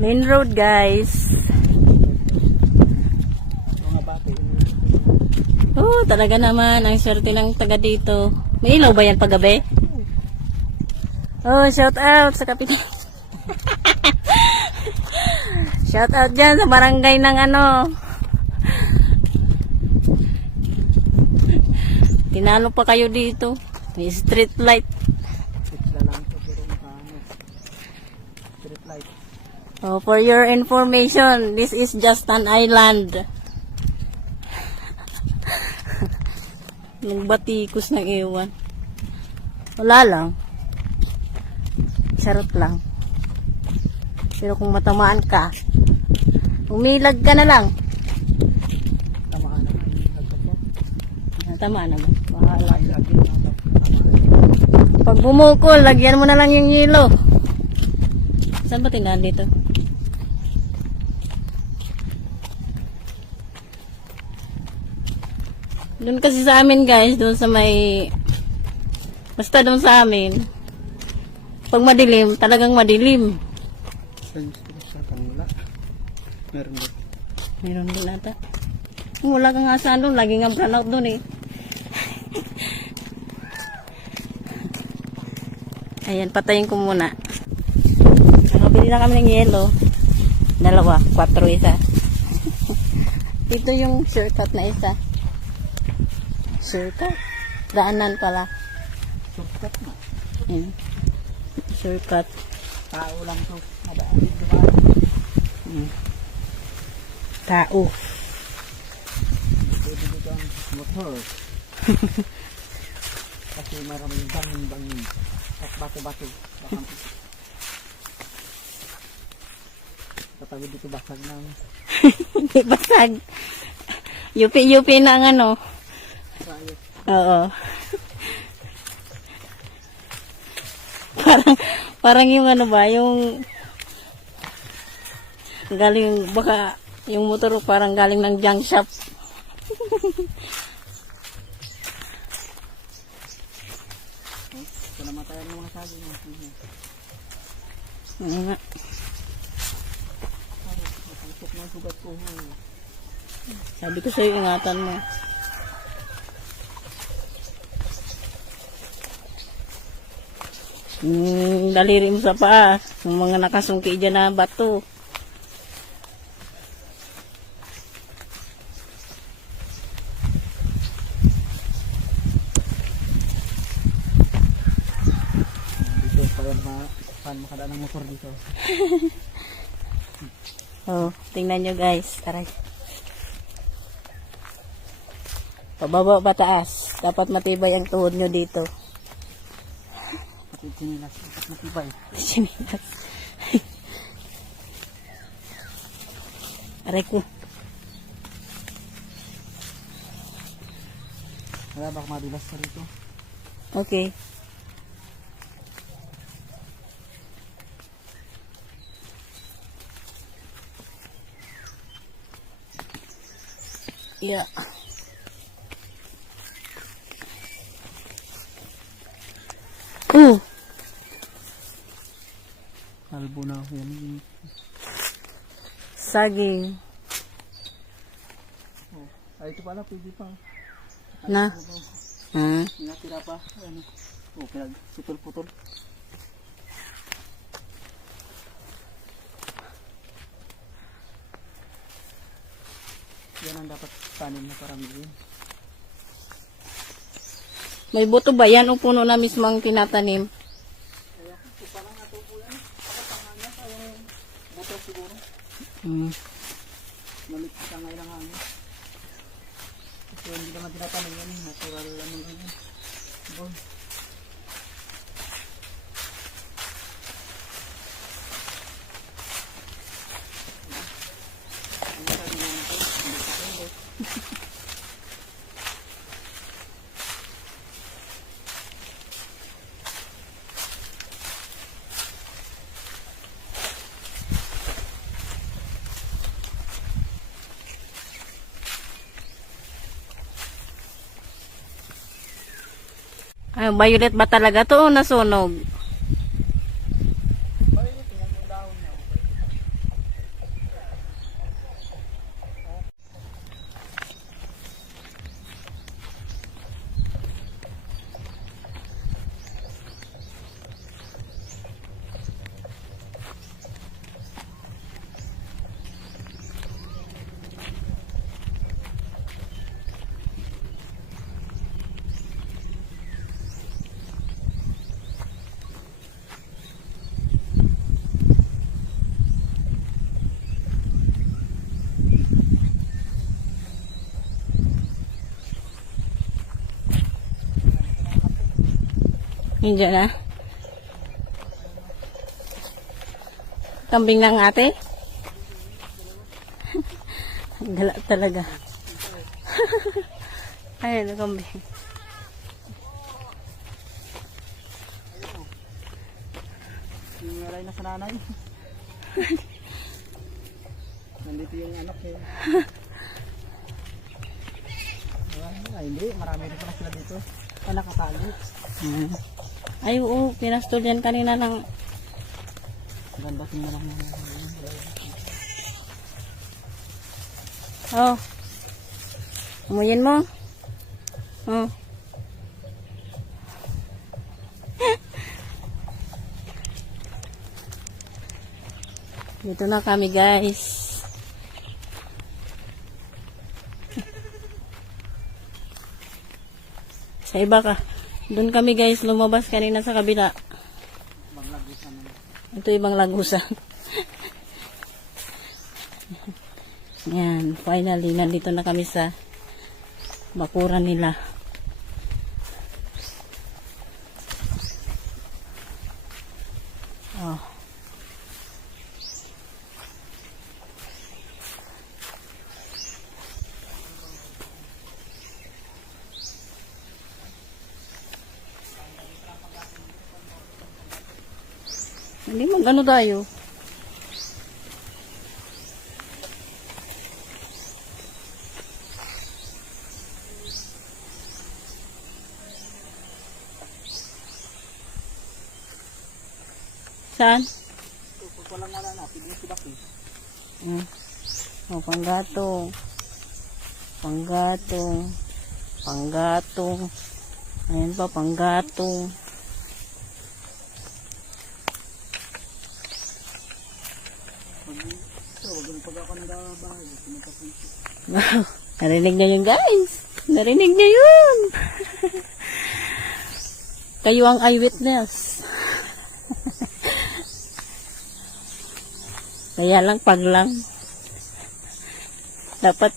Main road, guys. Oh, talaga naman. Ang swerte ng taga dito. May ilaw ba yan paggabi? Oh, shout out sa kapitan. Shout out dyan sa barangay ng ano. Tinalo pa kayo dito. May street light. Oh, for your information, this is just an island. Nagbatikos ng ewan. Wala lang. Charot lang. Pero kung matamaan ka, umilag ka na lang. Tamaan naman. Bahala. Pag bumukol, lagyan mo na lang yung yelo. Saan ba tindahan dito? Doon kasi sa amin, guys, doon sa may basta doon sa amin pag madilim, talagang madilim. Meron din ata. Wala kang asahan doon, lagi nga brownout doon eh. Ayan, patayin ko muna. Nakabili na kami ng yelo. 2, 4 isa. Ito yung shortcut na isa. Shortcut? Daanan pala. Shortcut na. Shortcut. Tao lang to. Tao. Pwede dito ang motor. Kasi maraming bangin-bangin. At bato-bato. Katabi dito basag ng... Hindi basag. Yupi-yupi na ang ano. Sayot. Oo. Parang yung ano ba, yung galing, baka yung motor parang galing ng junk shop. Ito naman tayo ng mga sabi mo. Oo nga. Matusok ng sugat ko. Sabi ko sa'yo, ingatan mo. Daliri mo sa paa. Yung mga nakasungki dyan na bato. Dito pa makadaan ng motor dito. Oh, tingnan nyo guys. Aray. Pababa ba taas? Dapat matibay ang tuhod nyo dito. Sinilas. Dapat matibay. Sinilas. Aray ko. Wala baka madulas ka rito. Okay. Yeah. Kalbo na ako yan. Saging. Oh. Ay, ito pala, pwede pa. Na? Ha? Natira pa. Ano? Oh, pinag-putol-putol. Yan ang dapat tanim na paramihin. May buto ba yan o puno na mismo ang tinatanim? Kaya, ito pa lang nato po yan. Ako tanganya sa yung buto siguro. Malit sa ngay lang hangin. Kasi hindi naman tinatanim yan. Natural lang ng ganyan. Bon. Ay, violet ba talaga to o nasunog? Bakit tingnan yung dahon niya? Hindi na. Kambing ng ate. Gala talaga. Ayun, kambing. Hingalay na sa nanay. Nandito yung anak eh. Ay, hindi. Marami rin pala sila dito. Nakatali. Ay, oo. Pinastol yan kanina ng... Ganda tingnan lang. Oh. Umuyin mo. Oh. Dito na kami, guys. Sa iba ka. Doon kami, guys, lumabas kanina sa kabila. Ito ibang lagusan. Yan, finally, nandito na kami sa bakuran nila. Oh. Hindi mag-ano tayo. Saan? Pag walang wala na, pili si Baki. Oh, panggatong. Panggatong. Panggatong. Ayan pa, panggatong. Wow, narinig niyo yun, guys. Narinig niyo yun. Kayo ang eyewitness. Kaya lang, pag lang. Dapat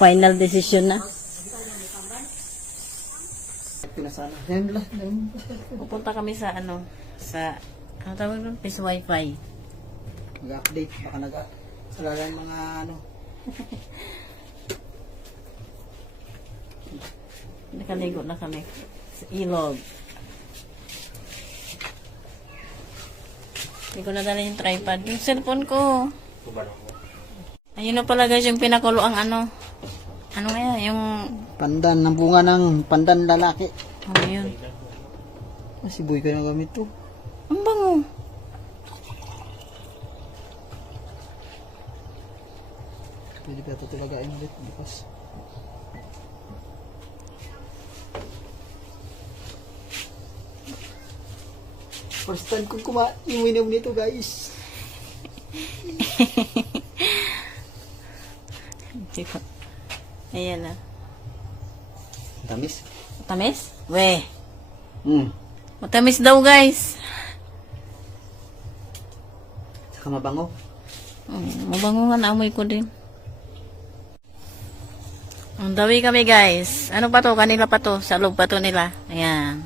final decision na. Pinasana. Yan lang. Pupunta kami sa ano, sa, ano tawag doon? Peace Wi-Fi. Mag-update. Baka nag-alala yung mga ano. Nakaligo na kami sa ilog. Hindi ko nadala yung tripod. Yung cellphone ko. Ayun na pala, guys, yung pinakulo ang ano. Ano kaya? Yung... Pandan. Ng bunga ng pandan lalaki. Ano yun? Si Boy ka na gamit to. Ang bango. Pwede pa ito tulagain ulit. Bukas. First time kong uminom nito, guys. Ayan na. Tamis? Matamis? Weh. Matamis daw, guys. Saka mabango. Mabango nga, naamoy ko din. Ang dawi kami, guys. Ano pa to? Kanila pa to. Sa loob pa to nila. Ayan.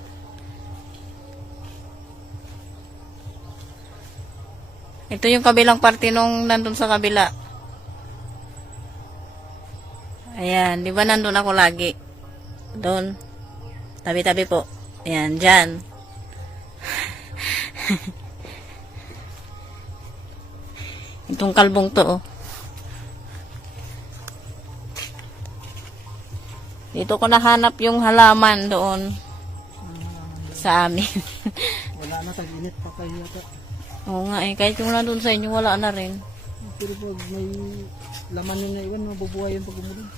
Ito yung kabilang parte nung nandun sa kabila. Ayan. Di ba nandun ako lagi? Doon. Tabi-tabi po. Ayan. Dyan. Itong kalbong to, oh. Dito ko nahanap yung halaman doon sa amin. Wala na, tag-init pa kayo yata. Oo nga eh, kahit yung nandun sa inyo, wala na rin. Pero pag may laman yun na iwan, mabubuhay yung pag-umulong.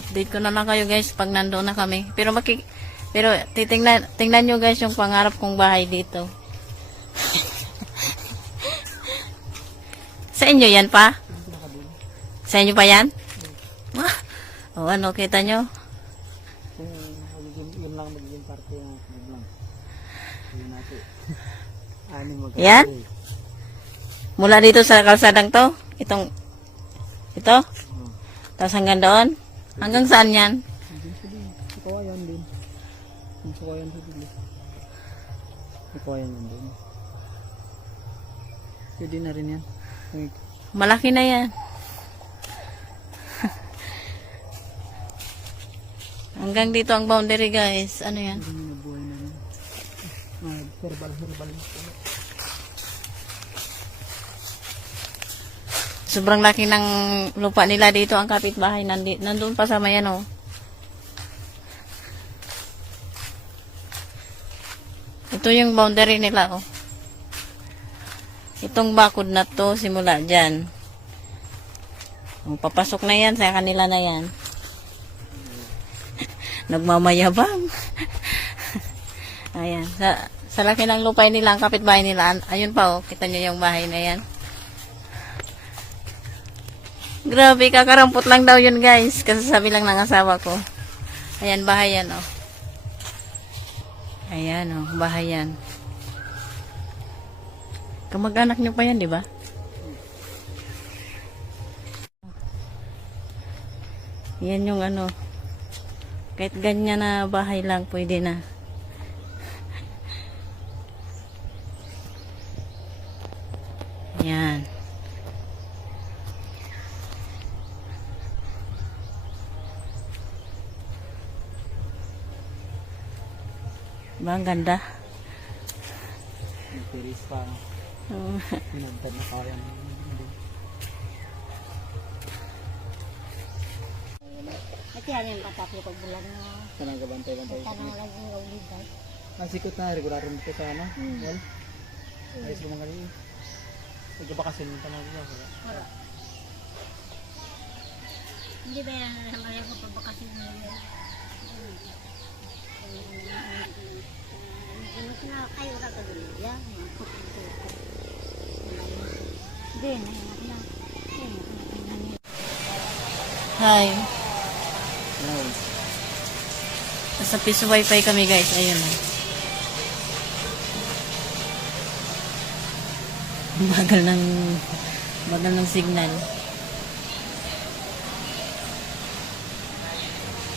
Update ko na lang kayo, guys, pag nandoon na kami. Pero tingnan nyo, guys, yung pangarap kong bahay dito. Sa inyo yan pa? Sa inyo pa yan? O ano, kita nyo? Yun lang magiging parte ng vlog. Yun natin. Yan? Mula dito sa kalsadang to? Ito? Tapos hanggang doon? Hanggang saan yan? Hindi sila. Sa kawayan din. Sa kawayan sa sila. Sa kawayan yan din. Pwede na rin yan. Malaki na yan. Hanggang dito ang boundary guys. Ano yan? Hindi na buhay na rin. Herbal. Sobrang laki ng lupa nila dito. Ang kapitbahay nandun pa sa mayan oh. Ito yung boundary nila oh. Itong bakod na to simula dyan. Papasok na yan sa kanila na yan. Nagmamayabang. Ayan. Sa laki ng lupay nila, ang kapitbahay nila. Ayun pa oh. Kita nyo yung bahay na yan. Grabe, kakarampot lang daw yun guys. Kasasabi lang ng asawa ko. Ayan, bahay yan oh. Ayan oh, bahay yan. Kamag-anak nyo pa yan, di ba? Yan yung ano. Kahit ganyan na bahay lang, pwede na. Yan. Diba, ang ganda? Piris pa. Pinagtad na kawayan. Ati yan yung patapos pag bulan mo. Kanang gabantay-bantay. Tanang lagi ng uliday. Ang sikot na, regular rin dito sa ano. Well, ayos mo mga rin. Nagkabakasin mo tanong dito. Wala. Hindi ba yan sa mga yung pabakasin mo yun? Ano na kayo ka doon? Yan. Hindi, nahinak na. Hi. Wow. Nasa piso wifi kami guys. Ayun oh. Bagal ng signal.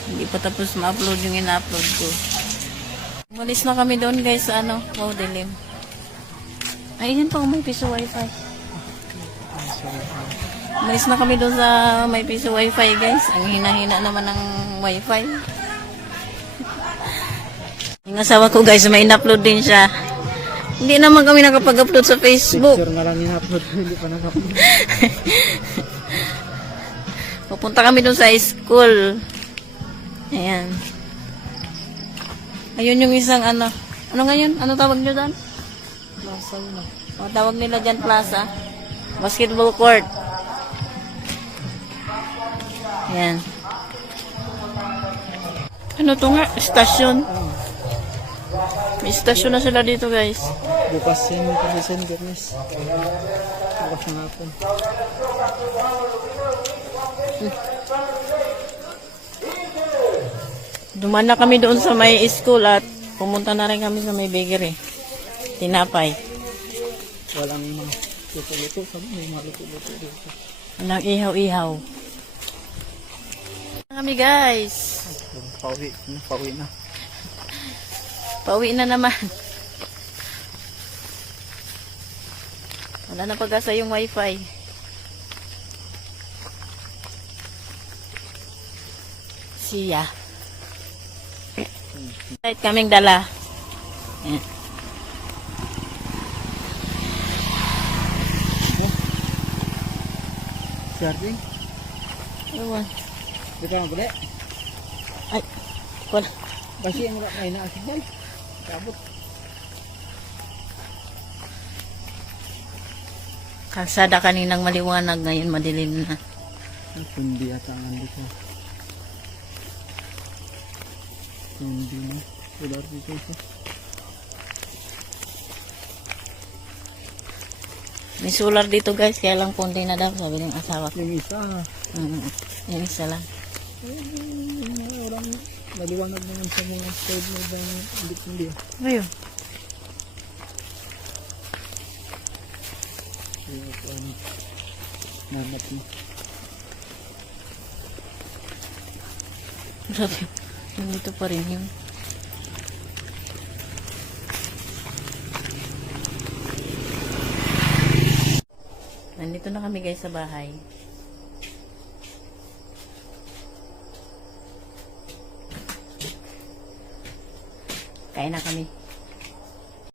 Hindi pa tapos ma-upload yung ina-upload ko. Umalis na kami doon guys sa ano, wow dilim. Ay, yan pa may piso wifi. Umalis na kami doon sa may piso wifi guys. Ang hina-hina naman ng wifi. Yung asawa ko guys, may in-upload din siya. Hindi naman kami nakapag-upload sa Facebook. Picture na lang in-upload. Hindi pa nakapag-upload. Pupunta kami doon sa school. Ayan. Ayun yung isang ano. Ano ngayon? Ano tawag nyo doon? Plaza yun ah. O, tawag nila dyan plaza. Basketball court. Ayan. Ano to nga? Stasyon. May stasyon na sila dito guys. Bukas yan kasi San Bernes. Bukas na hapon. Duman na kami doon sa may school at pumunta na rin kami sa may bakery. Tinapay. Walang luto-luto. Sabi may mga luto-luto dito. Walang ihaw-ihaw. Kami guys. Pauwi na. Pauwi na naman. Wala na pag-asa yung wifi. Siya. Kahit kaming dala. Ayan. Sarding? Ewan. Dito na pala. Ay. Wala. Basi ang mga kain na asigal. Kabot. Kalsada kaninang maliwanag, ngayon madilim na. Hindi ata ang dito. Hindi na. Wala dito ito. May solar dito guys, kaya lang konti na daw, sabi ng asawa ko. Yung isa. Yung isa lang. Walang maliwanag naman sa mga side mo ba yung hindi. Ayun. Nanap mo. Grabe. Nandito pa rin yun. Nandito na kami guys sa bahay. Kain na kami.